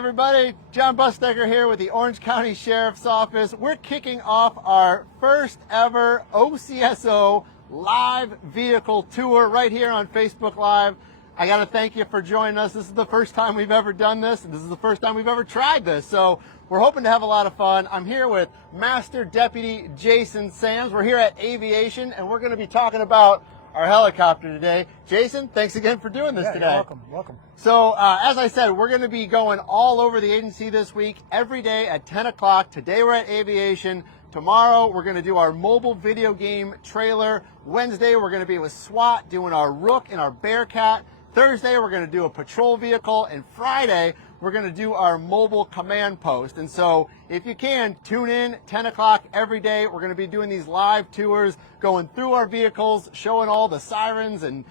everybody, John Busdeker here with the Orange County Sheriff's Office. We're kicking off our first ever OCSO Live Vehicle Tour right here on Facebook Live. I got to thank you for joining us. This is the first time we've ever done this, and this is the first time we've ever tried this. So we're hoping to have a lot of fun. I'm here with Master Deputy Jason Sams. We're here at Aviation, and we're going to be talking about our helicopter today. Jason, thanks again for doing this today. You're welcome. So, as I said, we're going to be going all over the agency this week, every day at 10 o'clock. Today we're at Aviation. Tomorrow we're going to do our mobile video game trailer. Wednesday we're going to be with SWAT doing our Rook and our Bearcat. Thursday we're going to do a patrol vehicle. And Friday we're going to do our mobile command post. And so if you can, tune in 10 o'clock every day. We're going to be doing these live tours, going through our vehicles, showing all the sirens and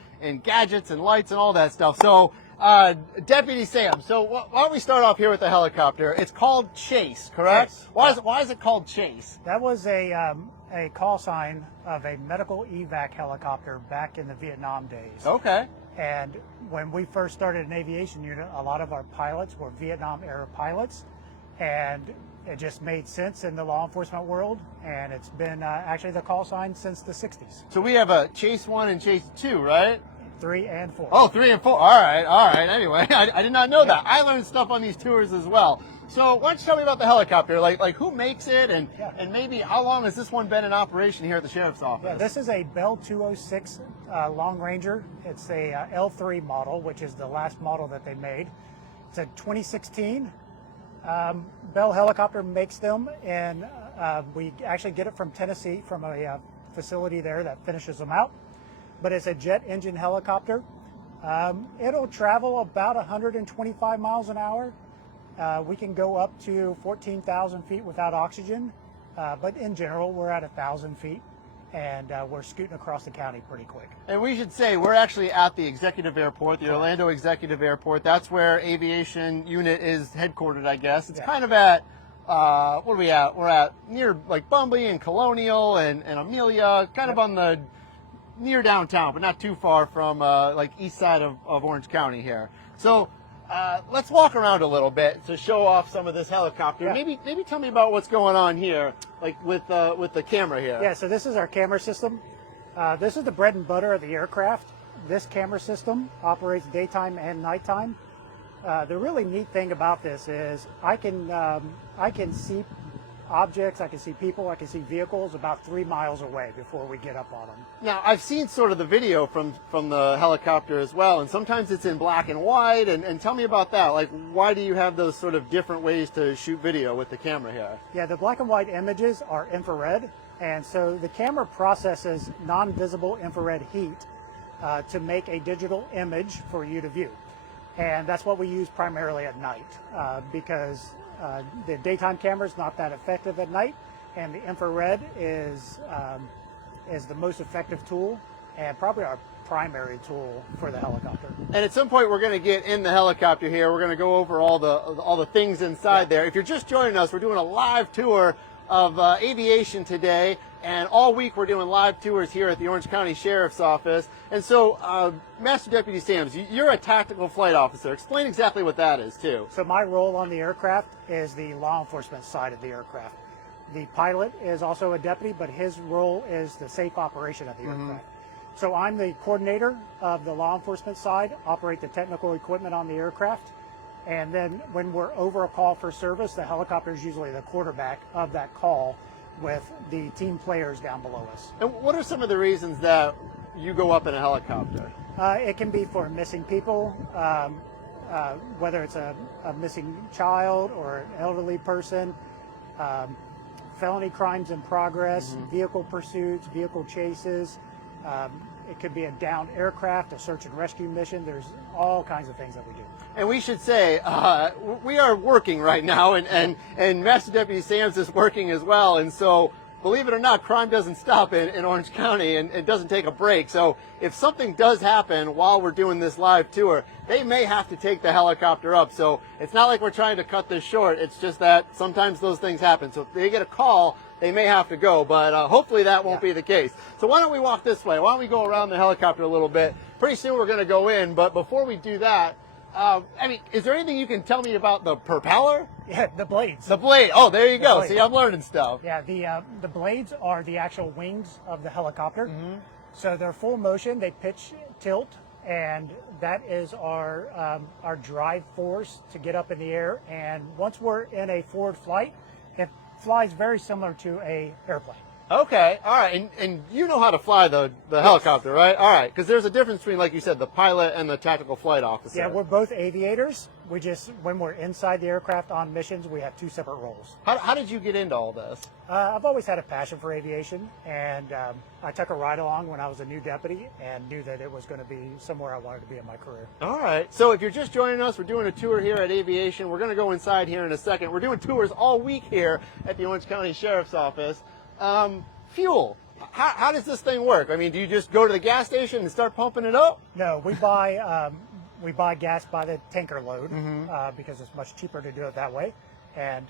gadgets and lights and all that stuff. So Deputy Sam, so why don't we start off here with the helicopter? It's called Chase, correct? Yes. Why is it called Chase? That was a call sign of a medical evac helicopter back in the Vietnam days. Okay. And when we first started an aviation unit, a lot of our pilots were Vietnam-era pilots, and it just made sense in the law enforcement world, and it's been actually the call sign since the 60s. So we have a Chase 1 and Chase 2, right? 3 and 4. Oh, 3 and 4. All right. Anyway, I did not know that. I learned stuff on these tours as well. So why don't you tell me about the helicopter? Like who makes it, and maybe how long has this one been in operation here at the Sheriff's Office? Yeah, this is a Bell 206 Long Ranger. It's a L3 model, which is the last model that they made. It's a 2016. Bell Helicopter makes them, and we actually get it from Tennessee, from a facility there that finishes them out. But it's a jet engine helicopter. It'll travel about 125 miles an hour. We can go up to 14,000 feet without oxygen, but in general, we're at 1,000 feet, and we're scooting across the county pretty quick. And we should say we're actually at the Executive Airport, the Orlando Executive Airport. That's where Aviation Unit is headquartered, I guess. It's kind of at, what are we at? We're at near like Bumbley and Colonial and Amelia, kind of on the near downtown, but not too far from like east side of Orange County here. So let's walk around a little bit to show off some of this helicopter. Yeah. Maybe tell me about what's going on here, like with the camera here. Yeah, so this is our camera system. This is the bread and butter of the aircraft. This camera system operates daytime and nighttime. The really neat thing about this is I can see objects, I can see people, I can see vehicles about 3 miles away before we get up on them. Now, I've seen sort of the video from the helicopter as well, and sometimes it's in black and white, and tell me about that. Like, why do you have those sort of different ways to shoot video with the camera here? Yeah, the black and white images are infrared, and so the camera processes non-visible infrared heat to make a digital image for you to view. And that's what we use primarily at night, because the daytime camera is not that effective at night, and the infrared is the most effective tool and probably our primary tool for the helicopter. And at some point we're going to get in the helicopter here. We're going to go over all the things inside there. If you're just joining us, we're doing a live tour of aviation today, and all week we're doing live tours here at the Orange County Sheriff's Office. And so, Master Deputy Sams, you're a tactical flight officer. Explain exactly what that is, too. So my role on the aircraft is the law enforcement side of the aircraft. The pilot is also a deputy, but his role is the safe operation of the aircraft. So I'm the coordinator of the law enforcement side, operate the technical equipment on the aircraft, and then when we're over a call for service, the helicopter is usually the quarterback of that call with the team players down below us. And what are some of the reasons that you go up in a helicopter? It can be for missing people, whether it's a missing child or an elderly person, felony crimes in progress, vehicle pursuits, vehicle chases. It could be a downed aircraft, a search and rescue mission. There's all kinds of things that we do. And we should say, we are working right now, and Master Deputy Sams is working as well. And so, believe it or not, crime doesn't stop in Orange County, and it doesn't take a break. So if something does happen while we're doing this live tour, they may have to take the helicopter up. So it's not like we're trying to cut this short. It's just that sometimes those things happen. So if they get a call, they may have to go, but hopefully that won't be the case. So why don't we walk this way? Why don't we go around the helicopter a little bit? Pretty soon we're going to go in, but before we do that, I mean, is there anything you can tell me about the propeller? Yeah, the blades. The blade. Oh, there you go. blade. See, I'm learning stuff. Yeah, the blades are the actual wings of the helicopter. So they're full motion. They pitch, tilt, and that is our drive force to get up in the air. And once we're in a forward flight, it flies very similar to a airplane. Okay, all right, and you know how to fly the helicopter, right? All right, because there's a difference between, like you said, the pilot and the tactical flight officer. Yeah, we're both aviators. We just, when we're inside the aircraft on missions, we have two separate roles. How did you get into all this? I've always had a passion for aviation, and I took a ride along when I was a new deputy and knew that it was going to be somewhere I wanted to be in my career. All right, so if you're just joining us, we're doing a tour here at Aviation. We're going to go inside here in a second. We're doing tours all week here at the Orange County Sheriff's Office. Fuel. How does this thing work? I mean, do you just go to the gas station and start pumping it up? No, we buy gas by the tanker load because it's much cheaper to do it that way, and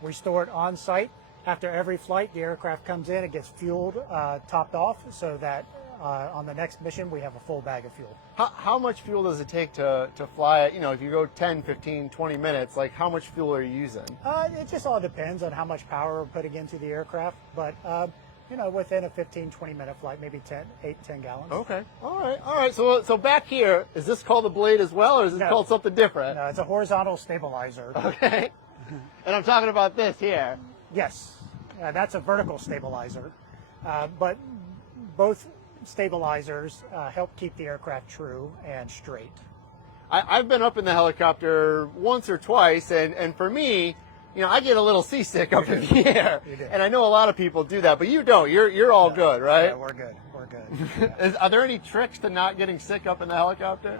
we store it on site. After every flight, the aircraft comes in, it gets fueled, topped off, so that on the next mission we have a full bag of fuel. How much fuel does it take to fly it? You know, if you go 10, 15, 20 minutes, like how much fuel are you using? It just all depends on how much power we're putting into the aircraft, but you know, within a 15, 20-minute flight, maybe 10 gallons. Okay, all right. So back here, is this called a blade as well, or is this called something different? No, it's a horizontal stabilizer. Okay, and I'm talking about this here. Yes, that's a vertical stabilizer, but both stabilizers help keep the aircraft true and straight. I've been up in the helicopter once or twice, and for me, you know, I get a little seasick up in the air, and I know a lot of people do that, but you don't. You're all good, right? Yeah, we're good. Yeah. Are there any tricks to not getting sick up in the helicopter?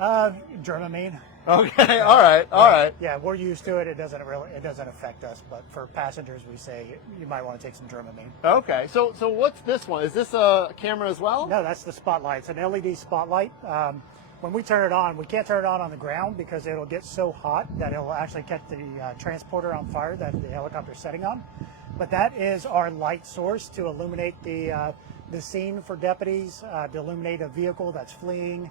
Dramamine. Okay, all right. Yeah, we're used to it. It doesn't affect us, but for passengers, we say you might want to take some Dramamine. Okay, so what's this one? Is this a camera as well? No, that's the spotlight. It's an LED spotlight. When we turn it on, we can't turn it on the ground because it'll get so hot that it'll actually catch the transporter on fire that the helicopter's setting on. But that is our light source to illuminate the scene for deputies, to illuminate a vehicle that's fleeing.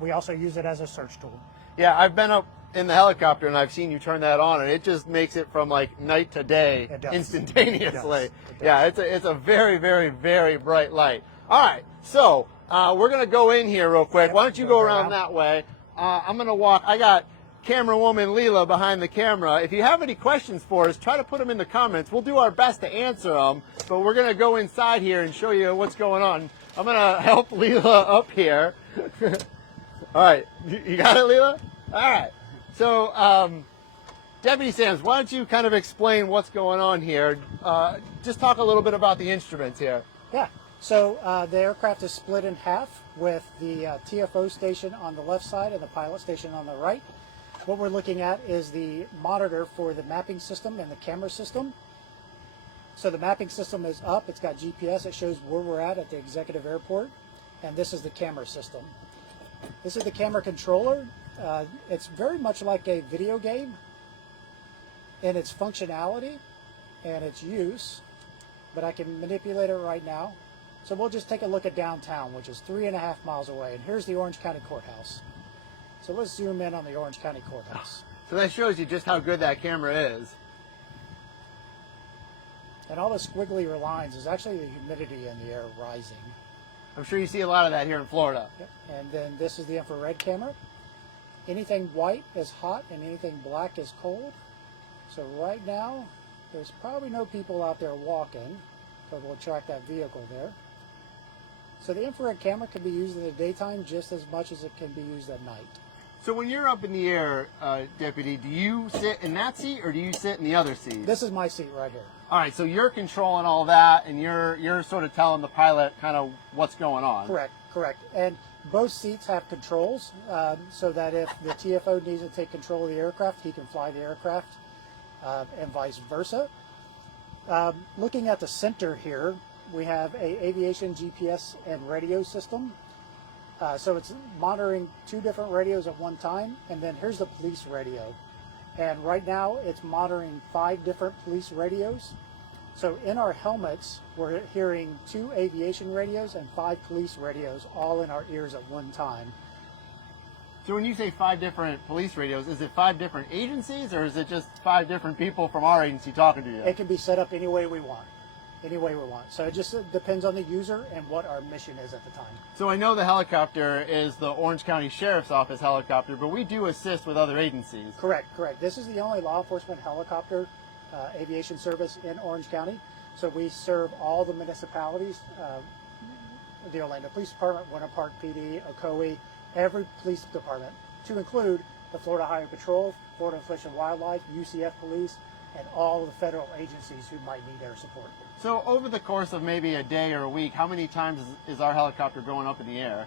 We also use it as a search tool. Yeah, I've been up in the helicopter and I've seen you turn that on, and it just makes it from like night to day instantaneously. It does. Yeah, it's a very, very, very bright light. All right, so we're gonna go in here real quick. Why don't you go around that way? I'm gonna walk. I got camera woman Leela behind the camera. If you have any questions for us, try to put them in the comments. We'll do our best to answer them, but we're gonna go inside here and show you what's going on. I'm gonna help Leela up here. All right, you got it, Leela? All right. So, Deputy Sams, why don't you kind of explain what's going on here? Just talk a little bit about the instruments here. Yeah. So the aircraft is split in half with the TFO station on the left side and the pilot station on the right. What we're looking at is the monitor for the mapping system and the camera system. So the mapping system is up. It's got GPS. It shows where we're at the executive airport. And this is the camera system. This is the camera controller. It's very much like a video game in its functionality and its use, but I can manipulate it right now. So we'll just take a look at downtown, which is 3.5 miles away, and here's the Orange County Courthouse. So let's zoom in on the Orange County Courthouse. So that shows you just how good that camera is. And all the squiggly lines is actually the humidity in the air rising. I'm sure you see a lot of that here in Florida. Yep. And then this is the infrared camera. Anything white is hot and anything black is cold. So right now, there's probably no people out there walking, because we'll track that vehicle there. So the infrared camera can be used in the daytime just as much as it can be used at night. So when you're up in the air, Deputy, do you sit in that seat or do you sit in the other seat? This is my seat right here. All right, so you're controlling all that, and you're sort of telling the pilot kind of what's going on. Correct. And both seats have controls, so that if the TFO needs to take control of the aircraft, he can fly the aircraft, and vice versa. Looking at the center here, we have a Aviation GPS and Radio system. So it's monitoring 2 different radios at one time, and then here's the police radio. And right now it's monitoring 5 different police radios. So in our helmets, we're hearing 2 aviation radios and 5 police radios all in our ears at one time. So when you say 5 different police radios, is it 5 different agencies, or is it just 5 different people from our agency talking to you? It can be set up any way we want. Any way we want. So it just depends on the user and what our mission is at the time. So I know the helicopter is the Orange County Sheriff's Office helicopter, but we do assist with other agencies. Correct, correct. This is the only law enforcement helicopter aviation service in Orange County. So we serve all the municipalities, the Orlando Police Department, Winter Park PD, Ocoee, every police department, to include the Florida Highway Patrol, Florida Fish and Wildlife, UCF Police, and all the federal agencies who might need air support. So over the course of maybe a day or a week, how many times is our helicopter going up in the air?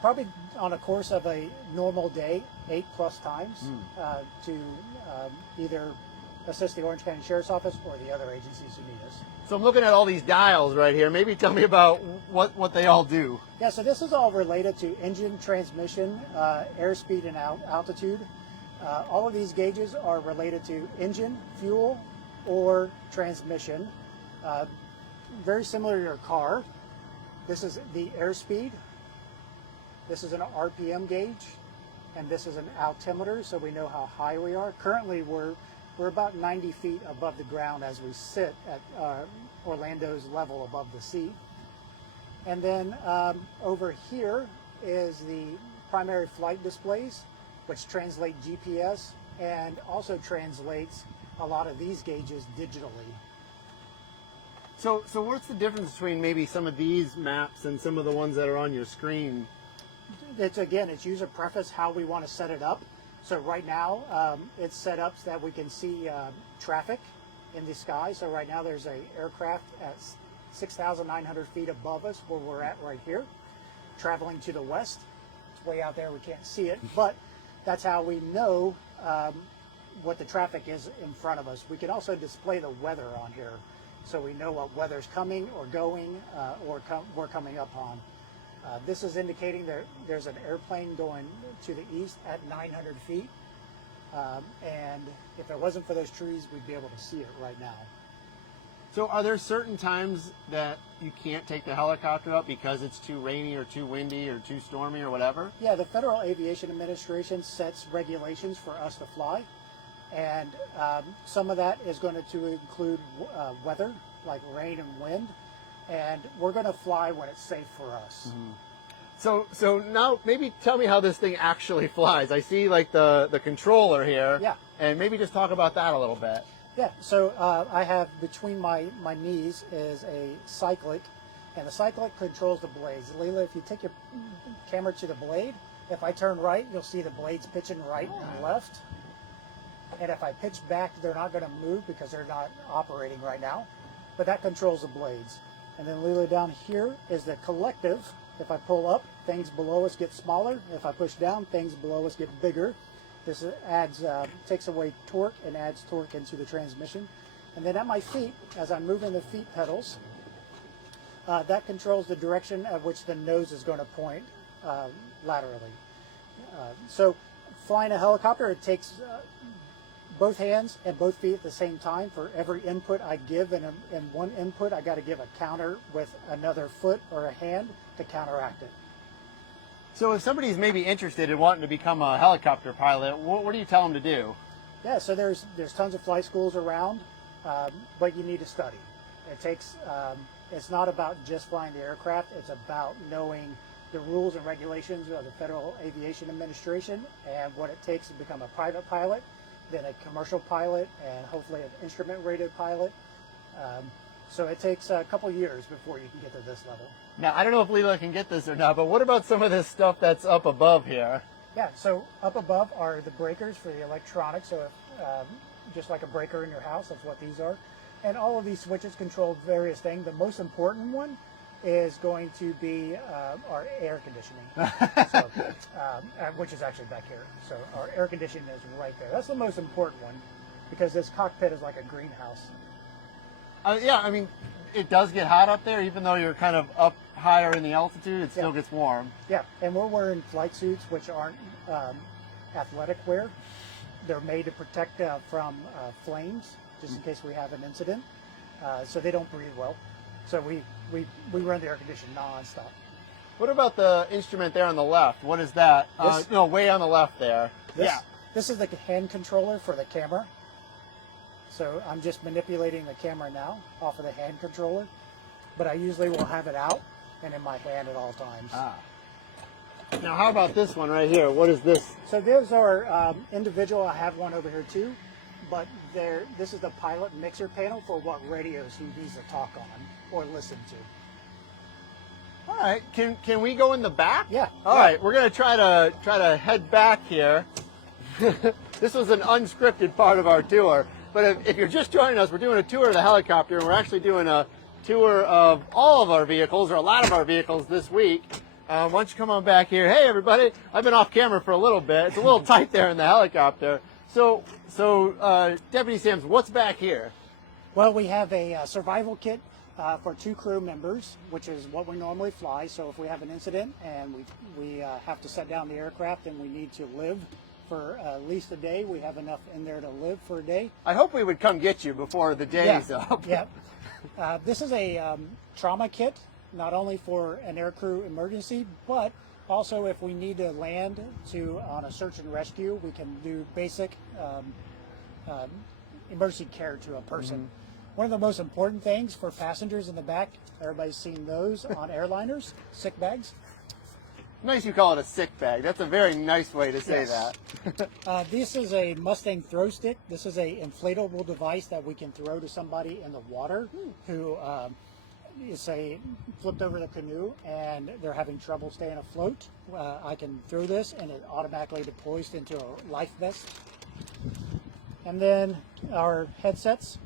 Probably on a course of a normal day, 8+ times to either assist the Orange County Sheriff's Office or the other agencies who need us. So I'm looking at all these dials right here. Maybe tell me about what they all do. Yeah, so this is all related to engine, transmission, airspeed, and altitude. All of these gauges are related to engine, fuel, or transmission. Very similar to your car. This is the airspeed. This is an RPM gauge, and this is an altimeter, so we know how high we are. Currently, we're about 90 feet above the ground as we sit at Orlando's level above the sea. And then over here is the primary flight displays, which translate GPS and also translates a lot of these gauges digitally. So what's the difference between maybe some of these maps and some of the ones that are on your screen? It's user preference how we want to set it up. So right now it's set up so that we can see traffic in the sky. So right now there's an aircraft at 6,900 feet above us where we're at right here, traveling to the west. It's way out there, we can't see it, but that's how we know what the traffic is in front of us. We can also display the weather on here, so we know what weather's coming or going we're coming up on. This is indicating there's an airplane going to the east at 900 feet. And if it wasn't for those trees, we'd be able to see it right now. So are there certain times that you can't take the helicopter up because it's too rainy or too windy or too stormy or whatever? Yeah, the Federal Aviation Administration sets regulations for us to fly. And some of that is going to include weather, like rain and wind. And we're going to fly when it's safe for us. Mm-hmm. So now maybe tell me how this thing actually flies. I see like the controller here. Yeah. And maybe just talk about that a little bit. Yeah, so I have between my knees is a cyclic, and the cyclic controls the blades. Leila, if you take your camera to the blade, if I turn right, you'll see the blades pitching right and left. And if I pitch back, they're not going to move because they're not operating right now. But that controls the blades. And then Leila, down here is the collective. If I pull up, things below us get smaller. If I push down, things below us get bigger. This takes away torque and adds torque into the transmission. And then at my feet, as I'm moving the feet pedals, that controls the direction at which the nose is going to point laterally. So flying a helicopter, it takes both hands and both feet at the same time. For every input I give in one input, I got to give a counter with another foot or a hand to counteract it. So if somebody's maybe interested in wanting to become a helicopter pilot, what do you tell them to do? Yeah, so there's tons of flight schools around, but you need to study. It takes, it's not about just flying the aircraft, it's about knowing the rules and regulations of the Federal Aviation Administration and what it takes to become a private pilot, then a commercial pilot, and hopefully an instrument-rated pilot. So it takes a couple years before you can get to this level. Now, I don't know if Leila can get this or not, but what about some of this stuff that's up above here? Yeah, so up above are the breakers for the electronics. So just like a breaker in your house, that's what these are. And all of these switches control various things. The most important one is going to be our air conditioning, so, which is actually back here. So our air conditioning is right there. That's the most important one because this cockpit is like a greenhouse. Yeah, I mean, it does get hot up there, even though you're kind of up higher in the altitude, it still gets warm. Yeah, and we're wearing flight suits, which aren't athletic wear. They're made to protect from flames, just in case we have an incident. So they don't breathe well. So we run the air conditioning nonstop. What about the instrument there on the left? What is that? No, way on the left there. This is the hand controller for the camera. So I'm just manipulating the camera now off of the hand controller, but I usually will have it out and in my hand at all times. Now how about this one right here? What is this? So those are individual. I have one over here too, but this is the pilot mixer panel for what radios he needs to talk on or listen to. All right, can we go in the back? Yeah. All right, we're gonna try to head back here. This was an unscripted part of our tour, but if you're just joining us, we're doing a tour of the helicopter, and we're actually doing a tour of all of our vehicles, or a lot of our vehicles this week. Why don't you come on back here? Hey everybody, I've been off camera for a little bit. It's a little tight there in the helicopter. So Deputy Sams, what's back here? Well, we have a survival kit for 2 crew members, which is what we normally fly. So if we have an incident and we have to set down the aircraft and we need to live for at least a day, we have enough in there to live for a day. I hope we would come get you before the day's up. Yeah. This is a trauma kit, not only for an aircrew emergency, but also if we need to land on a search and rescue, we can do basic emergency care to a person. Mm-hmm. One of the most important things for passengers in the back, everybody's seen those on airliners, sick bags. Nice you call it a sick bag. That's a very nice way to say that. This is a Mustang throw stick. This is a inflatable device that we can throw to somebody in the water who is, say, flipped over the canoe and they're having trouble staying afloat. I can throw this and it automatically deploys into a life vest. And then our headsets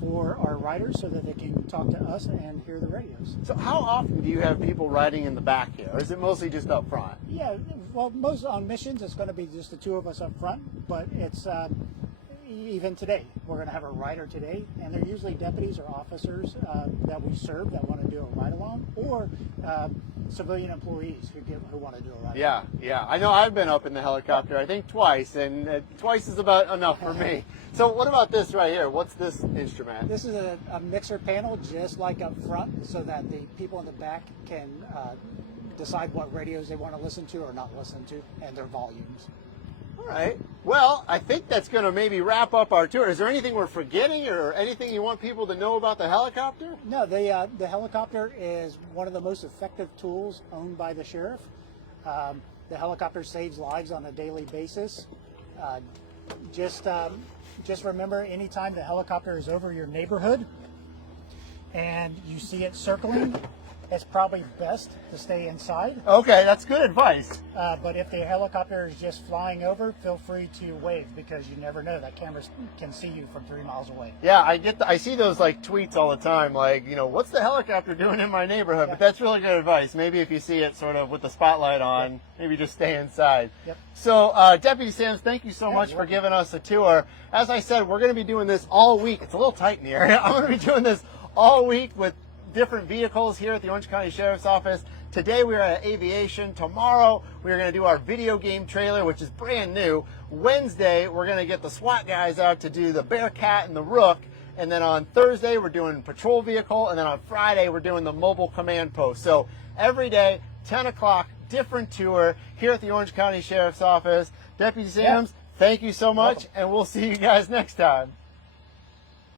for our riders so that they can talk to us and hear the radios. So how often do you have people riding in the back here? Or is it mostly just up front? Yeah, well, most on missions it's going to be just the 2 of us up front, but it's even today we're going to have a rider today, and they're usually deputies or officers that we serve that want to do a ride along, or civilian employees who want to do a ride along. Yeah. I know I've been up in the helicopter, I think twice, and twice is about enough for me. So what about this right here? What's this instrument? This is a mixer panel just like up front, so that the people in the back can decide what radios they want to listen to or not listen to, and their volumes. All right. Well, I think that's going to maybe wrap up our tour. Is there anything we're forgetting or anything you want people to know about the helicopter? No, the helicopter is one of the most effective tools owned by the sheriff. The helicopter saves lives on a daily basis. Just remember, anytime the helicopter is over your neighborhood and you see it circling, it's probably best to stay inside. Okay, that's good advice. But if the helicopter is just flying over, feel free to wave, because you never know, that camera can see you from 3 miles away. Yeah, I see those like tweets all the time, like, what's the helicopter doing in my neighborhood? But that's really good advice. Maybe if you see it sort of with the spotlight on, maybe just stay inside. Yep. So, Deputy Sams, thank you so much for giving us a tour. As I said, we're going to be doing this all week. It's a little tight in the area. I'm going to be doing this all week with different vehicles here at the Orange County Sheriff's Office. Today we are at Aviation. Tomorrow we are going to do our video game trailer, which is brand new. Wednesday we're going to get the SWAT guys out to do the Bearcat and the Rook. And then on Thursday we're doing patrol vehicle. And then on Friday we're doing the mobile command post. So every day, 10 o'clock, different tour here at the Orange County Sheriff's Office. Deputy Sams, thank you so much, and we'll see you guys next time.